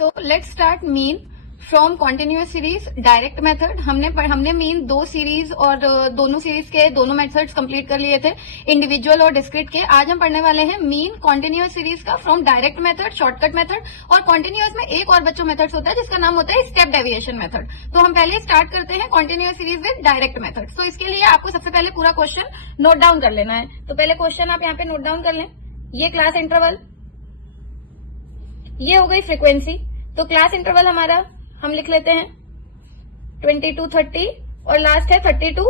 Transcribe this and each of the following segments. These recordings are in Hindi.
So let's start mean from continuous series direct method. हमने मीन दो सीरीज और दोनों सीरीज के दोनों मेथड्स कंप्लीट कर लिए थे, इंडिविजुअल और डिस्क्रीट के। आज हम पढ़ने वाले हैं मीन कॉन्टिन्यूअस सीरीज का from direct method, shortcut method, और कॉन्टिन्यूअस में एक और बच्चों मेथड्स होता है जिसका नाम होता है स्टेप डेविएशन मेथड। तो हम पहले स्टार्ट करते हैं continuous series with direct method. तो इसके लिए आपको सबसे पहले पूरा क्वेश्चन नोट डाउन कर लेना है। तो पहले क्वेश्चन आप यहाँ पे नोट डाउन कर लें। ये क्लास इंटरवल, ये हो गई फ्रीक्वेंसी। तो क्लास इंटरवल हमारा हम लिख लेते हैं 20 to 30 और लास्ट है 30 to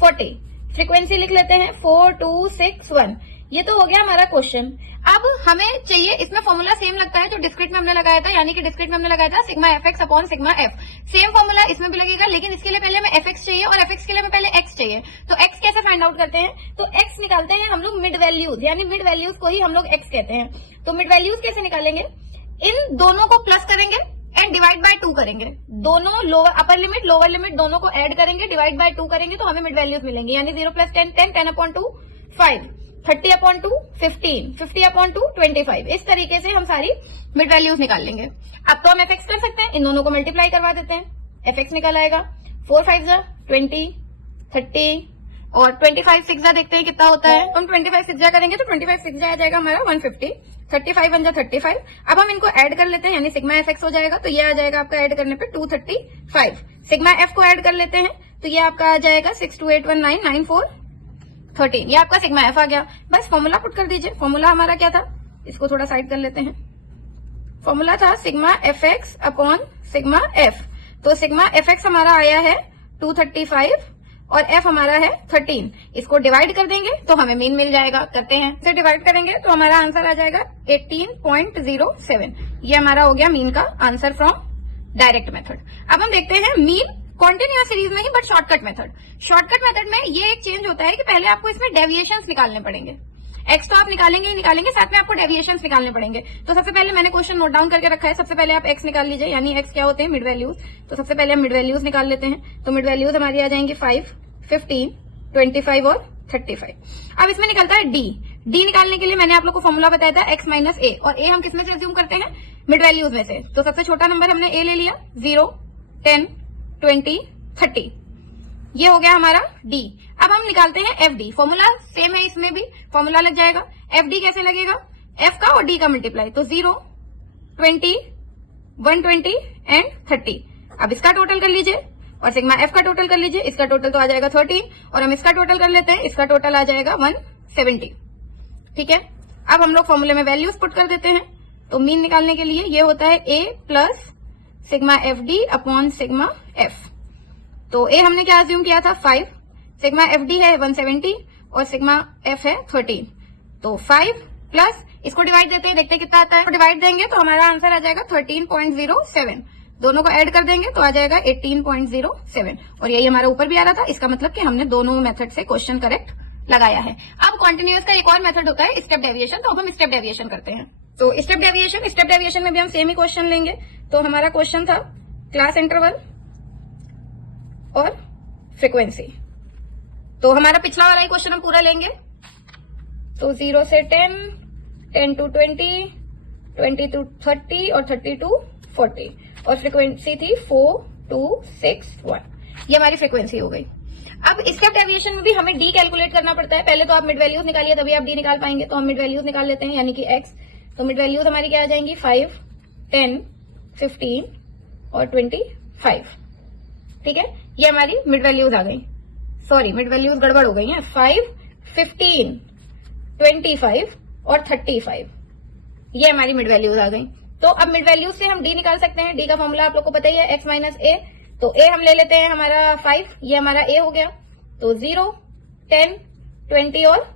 40। फ्रीक्वेंसी लिख लेते हैं 4 2 6 1। ये तो हो गया हमारा क्वेश्चन। अब हमें चाहिए, इसमें फॉर्मूला सेम लगता है जो डिस्क्रीट में हमने लगाया था, यानी कि डिस्क्रीट में हमने लगाया था sigma F x upon sigma F. Same formula इसमें भी लगेगा, लेकिन इसके लिए पहले हमें एफ एक्स चाहिए और एफ एक्स के लिए हमें पहले एक्स चाहिए। तो एक्स कैसे फाइंड आउट करते हैं? तो एक्स निकालते हैं हम लोग मिड वैल्यूज, यानी मिड वैल्यूज को ही हम लोग एक्स कहते हैं। तो मिड वैल्यूज कैसे निकालेंगे? इन दोनों को प्लस करेंगे एंड डिवाइड बाय 2 करेंगे। दोनों lower upper limit lower limit दोनों को ऐड करेंगे, डिवाइड बाय 2 करेंगे तो हमें मिड वैल्यूज मिलेंगे, यानी 0 + 10 10 10 अपॉन 2 5 30 अपॉन 2 15 50 अपॉन 2 25। इस तरीके से हम सारी मिड वैल्यूज निकाल लेंगे। अब तो हम एफ एक्स कर सकते हैं, इन दोनों को मल्टीप्लाई करवा देते हैं। एफ एक्स निकल आएगा 4 5 20 30 और 25 6 देखते हैं कितना होता है। हम 25 6 करेंगे तो 25 6 आ जाएगा हमारा 150। 35 1 35। अब हम इनको ऐड कर लेते हैं, यानी सिग्मा एफ एक्स हो जाएगा, तो ये आ जाएगा आपका ऐड करने पे 235। सिग्मा एफ को ऐड कर लेते हैं तो ये आपका आ जाएगा 6 2 8 1 9 9 4 13। ये आपका सिग्मा एफ आ गया। बस फॉर्मूला पुट कर दीजिए। फॉर्मूला हमारा क्या था, इसको थोड़ा साइड कर लेते हैं। फॉर्मूला था sigma F x upon sigma F. तो सिग्मा एफ एक्स हमारा आया है 235 और एफ हमारा है 13। इसको डिवाइड कर देंगे तो हमें मीन मिल जाएगा। करते हैं, इसे डिवाइड करेंगे तो हमारा आंसर आ जाएगा 18.07। ये हमारा हो गया मीन का आंसर फ्रॉम डायरेक्ट मेथड। अब हम देखते हैं मीन कॉन्टिन्यूअस सीरीज में ही but shortcut method. Shortcut method में ये एक चेंज होता है कि पहले आपको इसमें डेविएशंस निकालने पड़ेंगे। एक्स तो आप निकालेंगे ही निकालेंगे, साथ में आपको डेविएशंस निकालने पड़ेंगे। तो सबसे पहले मैंने क्वेश्चन नोट डाउन करके रखा है। सबसे पहले आप एक्स निकाल लीजिए, यानी एक्स क्या होते हैं, मिड वैल्यूज। तो सबसे पहले हम मिड वैल्यूज निकाल लेते हैं। तो मिड वैल्यूज हमारी आ जाएंगी 5 15 25 और 35। अब इसमें निकलता है डी। डी निकालने के लिए मैंने आप लोग को फॉर्मूला बताया था x माइनस ए, और ए हम किसमें से अज्यूम करते हैं, मिड वैल्यूज में से। तो सबसे छोटा नंबर हमने ए ले लिया, 0 10 20 30। ये हो गया हमारा डी। अब हम निकालते हैं एफ डी। फॉर्मूला सेम है, इसमें भी फॉर्मूला लग जाएगा। एफ डी कैसे लगेगा, एफ का और डी का मल्टीप्लाई। तो 0 20 120 एंड 30। अब इसका टोटल कर लीजिए और सिग्मा एफ का टोटल कर लीजिए। इसका टोटल तो आ जाएगा 13 और हम इसका टोटल कर लेते हैं। इसका टोटल आ जाएगा 170। ठीक है, अब हम लोग फॉर्मूले में वैल्यूज पुट कर देते हैं। तो मीन निकालने के लिए ये होता है A plus sigma F D upon sigma F. तो ए हमने क्या अज्यूम किया था, 5। सिग्मा एफ डी है 170 और सिग्मा एफ है 13। तो 5 प्लस इसको डिवाइड देते हैं, देखते हैं कितना आता है। तो डिवाइड देंगे तो हमारा आंसर आ जाएगा 13.07। दोनों को ऐड कर देंगे तो आ जाएगा 18.07। और यही हमारा ऊपर भी आ रहा था। इसका मतलब कि हमने दोनों मेथड से क्वेश्चन करेक्ट लगाया है। अब कॉन्टिन्यूअस का एक और मेथड होता है स्टेप डेविएशन। तो अब हम स्टेप डेविएशन करते हैं। तो स्टेप डेविएशन में भी हम सेम ही क्वेश्चन लेंगे। तो हमारा क्वेश्चन था क्लास इंटरवल और फ्रीक्वेंसी। तो हमारा पिछला वाला ही क्वेश्चन हम पूरा लेंगे। तो 0 से 10 10 to 20 20 to 30 और 30 to 40। और फ्रीक्वेंसी थी 4 2 6 1। ये हमारी फ्रीक्वेंसी हो गई। अब स्टेप डेविएशन में भी हमें डी कैलकुलेट करना पड़ता है। पहले तो आप मिड वैल्यूज निकालिए, तभी आप डी निकाल पाएंगे। तो हम मिड वैल्यूज निकाल लेते हैं, यानी कि एक्स। तो मिड वैल्यूज हमारी क्या आ जाएंगी, 5 10 15 और 25। ठीक है, ये हमारी मिड वैल्यूज आ गई। सॉरी, मिड वैल्यूज गड़बड़ हो गई हैं। 5 15 25 और 35, ये हमारी मिड वैल्यूज आ गई। तो अब मिड वैल्यूज से हम डी निकाल सकते हैं। डी का फॉर्मूला आप लोग को पता ही है, एक्स माइनस ए। तो ए हम ले लेते हैं हमारा 5, ये हमारा ए हो गया। तो 0 10 20 और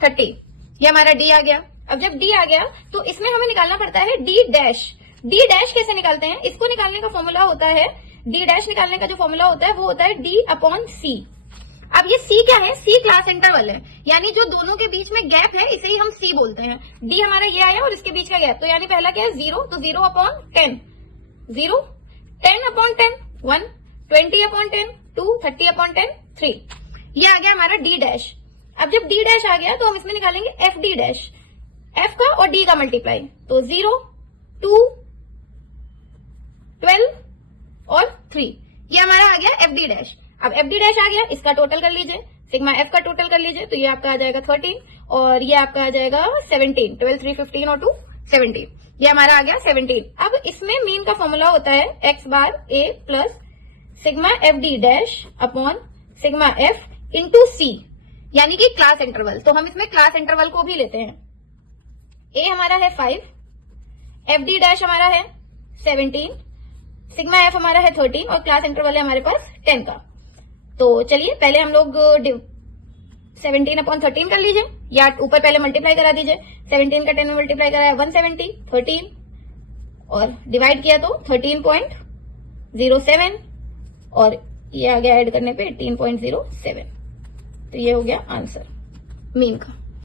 30, ये हमारा डी आ गया। अब जब डी आ गया तो इसमें हमें निकालना पड़ता है डी डैश। डी डैश कैसे निकालते हैं, इसको निकालने का फॉर्मूला होता है, डी डैश निकालने का जो फॉर्मूला होता है वो होता है डी अपॉन सी। अब ये सी क्या है, सी क्लास इंटरवल है, यानी जो दोनों के बीच में गैप है इसे ही हम सी बोलते हैं। डी हमारा ये आया और इसके बीच का गैप, तो यानी पहला क्या है 0, तो 0 अपॉन 10 0 10 अपॉन 10 1 20 अपॉन 10 2 30 अपॉन 10 3। ये आ गया हमारा डी डैश। अब जब डी डैश आ गया तो हम इसमें निकालेंगे एफ डी डैश, एफ का और डी का मल्टीप्लाई। तो 0 2 3। ये हमारा आ गया एफ डी डैश। अब एफ डी डैश आ गया, इसका टोटल कर लीजिए, सिग्मा एफ का टोटल कर लीजिए, तो ये आपका आ जाएगा 13 और ये आपका आ जाएगा 17। 12 3 15 और 2 17। ये हमारा आ गया 17। अब इसमें मीन का फॉर्मूला होता है X bar A plus sigma F D dash upon sigma F into C, यानी कि क्लास इंटरवल। तो हम इसमें क्लास इंटरवल को भी लेते हैं। ए हमारा है 5, एफ डी डैश हमारा है 17, सिग्मा एफ हमारा है 13 और क्लास इंटरवल है हमारे पास 10 का। तो चलिए पहले हम लोग 17/13 कर लीजिए, या ऊपर पहले मल्टीप्लाई करा दीजिए। 17 का 10 में मल्टीप्लाई करा है 170, 13 और डिवाइड किया तो 13.07 और ये आ गया ऐड करने पे 18.07। तो ये हो गया आंसर मीन का।